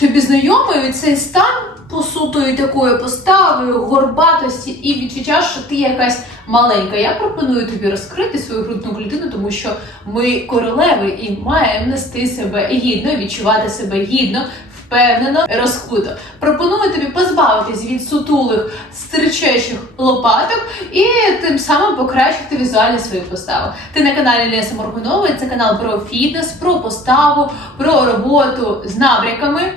Тобі знайомий цей стан посутої такої постави, горбатості і відчуття, що ти якась маленька. Я пропоную тобі розкрити свою грудну клітину, тому що ми королеви і маємо нести себе гідно, відчувати себе гідно. Впевнено, розкуто. Пропоную тобі позбавитись від сутулих стирчечих лопаток і тим самим покращити візуальну свою поставу. Ти на каналі Леся Моргунової, це канал про фітнес, про поставу, про роботу з набряками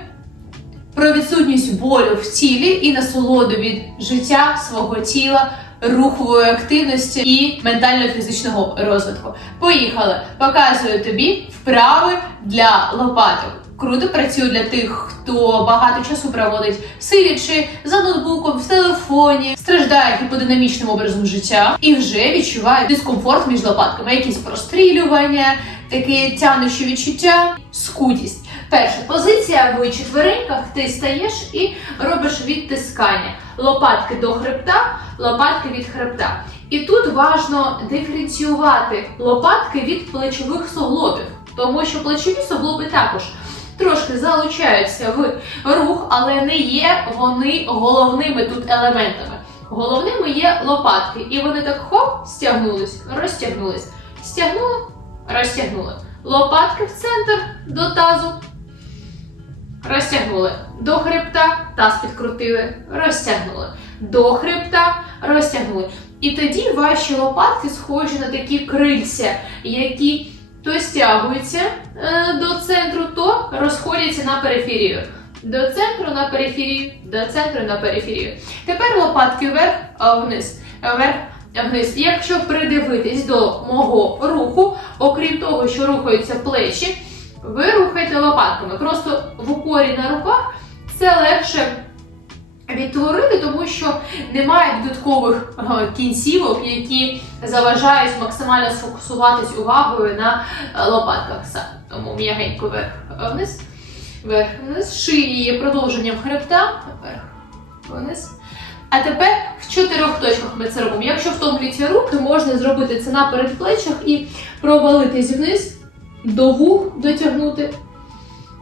про відсутність болю в тілі і насолоду від життя свого тіла, рухової активності і ментально-фізичного розвитку. Поїхали! Показую тобі вправи для лопаток. Круто працює для тих, хто багато часу проводить сидячи за ноутбуком, в телефоні, страждає гіподинамічним образом життя і вже відчуває дискомфорт між лопатками, якісь прострілювання, таке тянуче відчуття, скутість. Перша позиція в четвереньках ти стаєш і робиш відтискання. Лопатки до хребта, лопатки від хребта. І тут важно диференціювати лопатки від плечових суглобів, тому що плечові суглоби також трошки залучаються в рух, але не є вони головними тут елементами. Головними є лопатки, і вони так хоп, стягнулись, розтягнулись, стягнули, розтягнули. Лопатки в центр до тазу. Розтягнули до хребта, таз підкрутили, розтягнули. До хребта, розтягнули. І тоді ваші лопатки схожі на такі крильця, які то стягуються е, до центру, то розходяться на периферію. До центру на периферію, до центру на периферію. Тепер лопатки вверх, вниз. Вверх, вниз. Якщо придивитись до мого руху, окрім того, що рухаються плечі, ви рухаєте лопатками. Просто в упорі на руках це легше відтворити, тому що немає додаткових е, кінцівок, які заважають максимально сфокусуватись увагою на е, лопатках. Тому м'ягенько вверх е, вниз, вверх вниз. Шиї продовженням хребта, вверх вниз. А тепер в чотирьох точках ми це робимо. Якщо втомлюються руки, можна зробити це на передплечах і провалитись вниз, до вух дотягнути,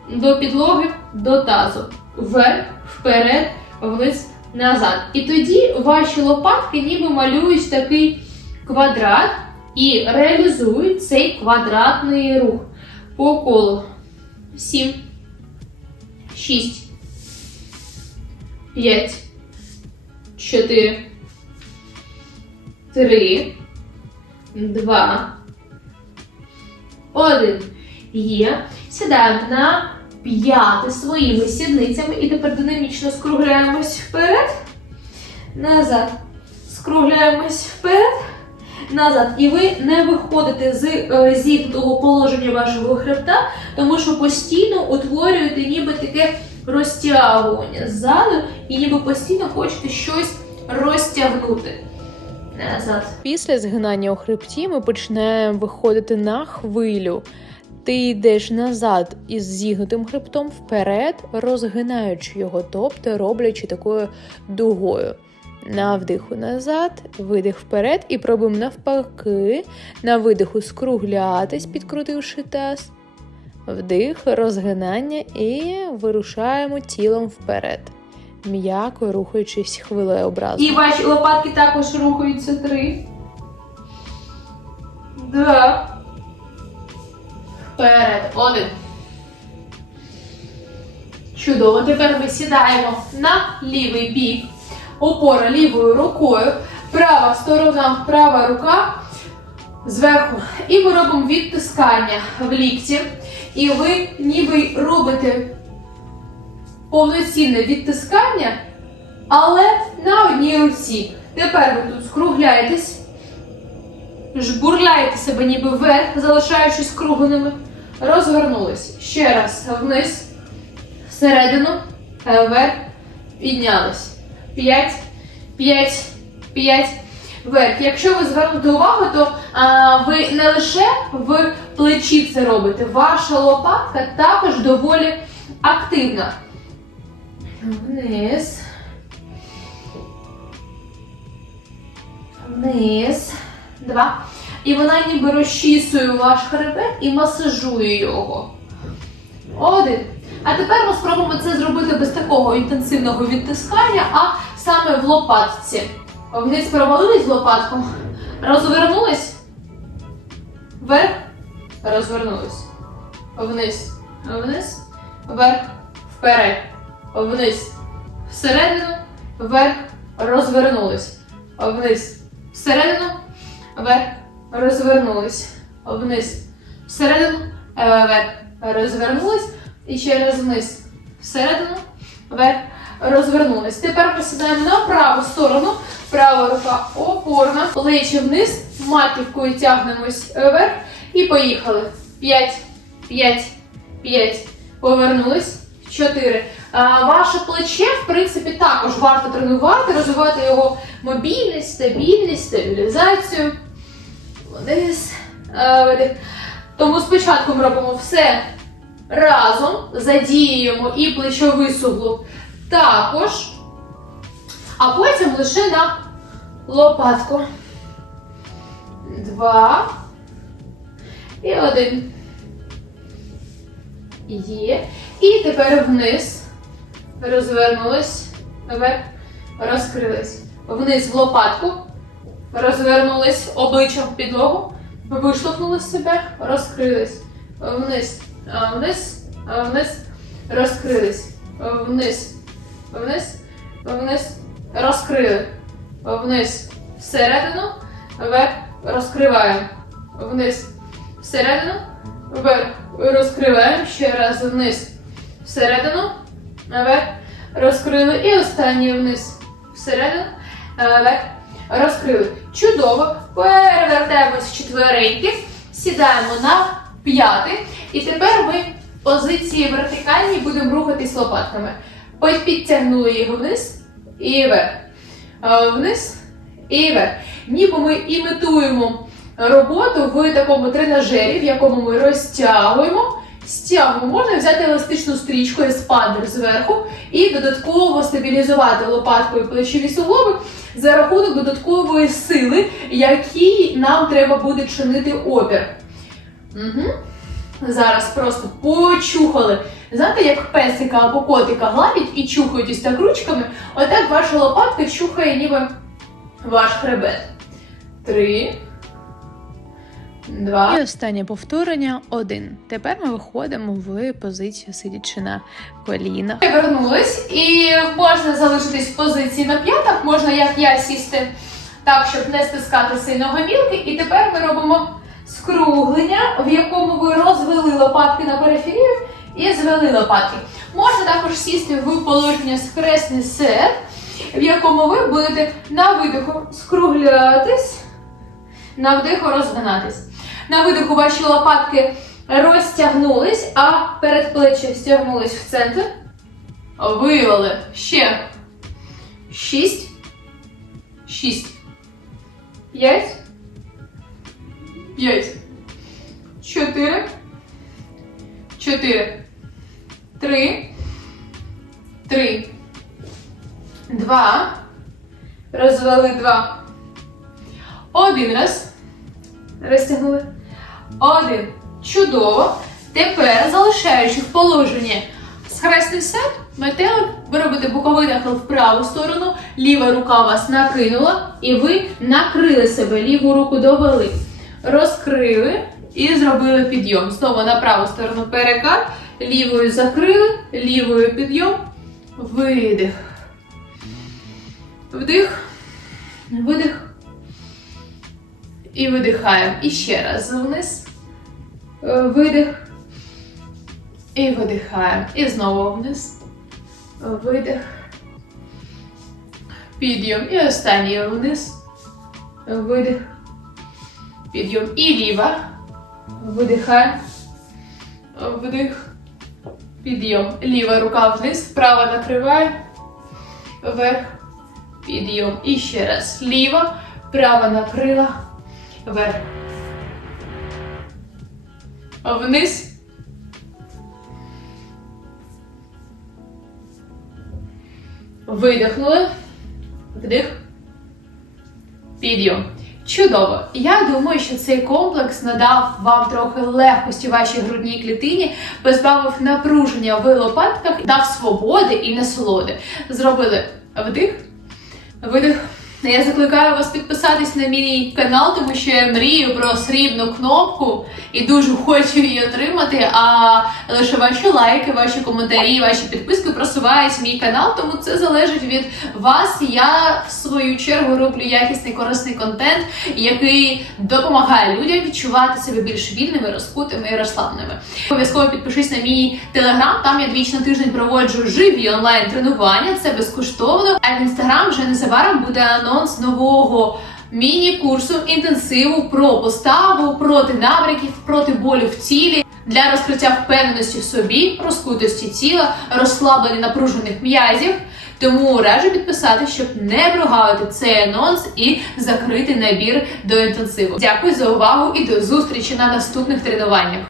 до підлоги, до тазу. Вверх, вперед, вниз, назад. І тоді ваші лопатки ніби малюють такий квадрат і реалізують цей квадратний рух. По колу. Сім, шість, п'ять, чотири, три, два, один. Є. Сідаємо на п'яти своїми сідницями і тепер динамічно скругляємось вперед, назад. Скругляємось вперед, назад. І ви не виходите з е, зігнутого положення вашого хребта, тому що постійно утворюєте ніби таке розтягування ззаду і ніби постійно хочете щось розтягнути. Назад. Після згинання у хребті ми починаємо виходити на хвилю. Ти йдеш назад із зігнутим хребтом вперед, розгинаючи його, тобто роблячи такою дугою. На вдиху назад, видих вперед і пробуємо навпаки. На видиху скруглятись, підкрутивши таз. Вдих, розгинання і вирушаємо тілом вперед, м'яко рухаючись хвилеобразно. І ваші лопатки також рухаються три. Два. Вперед. Один. Чудово. Тепер ми сідаємо на лівий бік. Опора лівою рукою. Права сторона, права рука зверху. І ми робимо відтискання в лікті. І ви ніби робите повноцінне відтискання, але на одній руці. Тепер ви тут скругляєтесь, жбурляєте себе ніби вверх, залишаючись кругленими. Розвернулись. Ще раз вниз, всередину, вверх, піднялись. П'ять, п'ять, п'ять, вверх. Якщо ви звернете увагу, то а, ви не лише в плечі це робите, ваша лопатка також доволі активна. Вниз. Вниз. Два. І вона ніби розчісує ваш хребет і масажує його. Один. А тепер ми спробуємо це зробити без такого інтенсивного відтискання, а саме в лопатці. Вниз провалились в лопатку, розвернулись, вверх, розвернулись, вниз, вниз, вверх, вперед, вниз, всередину, вверх, розвернулись, вниз, всередину, вверх, розвернулись, вниз, всередину, е, вверх, розвернулись. І через вниз, всередину, вверх, розвернулись. Тепер посідаємо на праву сторону. Права рука опорна, плечі вниз, маківкою тягнемось е, вверх. І поїхали. 5, 5, 5. Повернулись. 4. Ваше плече, в принципі, також варто тренувати, розвивати його мобільність, стабільність, стабілізацію. Тому спочатку ми робимо все разом, задіюємо і плечовий суглоб також, а потім лише на лопатку. Два. І один. Є. І тепер вниз. Розвернулись. Вверх. Розкрились. Вниз в лопатку. Розвернулись обличчям в підлогу. Виштовхнули себе. Розкрились. Вниз. Вниз. Вниз. Розкрились. Вниз. Вниз. Вниз. Розкрили. Вниз. Всередину. Вверх. Розкриваємо. Вниз. Всередину. Вверх. Розкриваємо. Ще раз вниз. Всередину. Вверх. Розкрили. І останній вниз. Всередину. Вверх. Розкрили. Чудово. Перевертаємось четвереньки. Сідаємо на п'яти. І тепер ми позиції вертикальній будемо рухатись лопатками. Підтягнули його вниз і вверх. Е, Вниз і вверх. Ніби ми імітуємо роботу в такому тренажері, в якому ми розтягуємо, стягуємо. Можна взяти еластичну стрічку, еспандер зверху і додатково стабілізувати лопаткою плечові суглоби за рахунок додаткової сили, якій нам треба буде чинити опір. Угу. Зараз просто почухали. Знаєте, як песика або котика гладять і чухають ось так ручками, отак ваша лопатка чухає ніби ваш хребет. Три. Два. І останнє повторення один. Тепер ми виходимо в позицію сидячи на колінах. Повернулись і можна залишитись в позиції на п'ятах, можна, як я, сісти так, щоб не стискати сильно гомілки. І тепер ми робимо скруглення, в якому ви розвели лопатки на периферію і звели лопатки. Можна також сісти в положення скресний сет, в якому ви будете на видиху скруглятись, на вдиху розгинатись. На видиху ваші лопатки розтягнулись, а передплеччя стягнулись в центр. Вивели. Ще. Шість. Шість. П'ять. П'ять. Чотири. Чотири. Три. Три. Два. Розвели два. Один раз. Розтягнули. Один. Чудово. Тепер, залишаючи в положенні схресний сет, метелик, ви робите боковий нахил в праву сторону, ліва рука вас накинула, і ви накрили себе, ліву руку довели. Розкрили і зробили підйом. Знову на праву сторону перекат, лівою закрили, лівою підйом, видих. Вдих, видих. І видихаємо. І ще раз вниз. Е, Видих. І видихаємо. І знову вниз. Видих. Підйом. І останній вниз. Видих. Підйом. І ліва. Видихаємо. Вдих. Підйом. Ліва рука вниз. Права накриває. Вверх. Підйом. І ще раз. Ліва. Права накрила. Вверх. Вниз. Видихнули. Вдих. Підйом. Чудово! Я думаю, що цей комплекс надав вам трохи легкості вашій грудній клітині, позбавив напруження в лопатках, дав свободи і насолоди. Зробили вдих, видих. Я закликаю вас підписатись на мій канал, тому що я мрію про срібну кнопку і дуже хочу її отримати. А лише ваші лайки, ваші коментарі, ваші підписки просувають мій канал, тому це залежить від вас. Я в свою чергу роблю якісний корисний контент, який допомагає людям відчувати себе більш вільними, розкутими і розслабленими. Обов'язково підпишись на мій телеграм. Там я двічі на тиждень проводжу живі онлайн тренування. Це безкоштовно. А в інстаграм вже незабаром буде анонс нового. Міні-курсу інтенсиву про поставу, проти набряків, проти болю в тілі для розкриття впевненості в собі, розкутості тіла, розслаблення напружених м'язів. Тому раджу підписати, щоб не прогавити цей анонс і закрити набір до інтенсиву. Дякую за увагу і до зустрічі на наступних тренуваннях.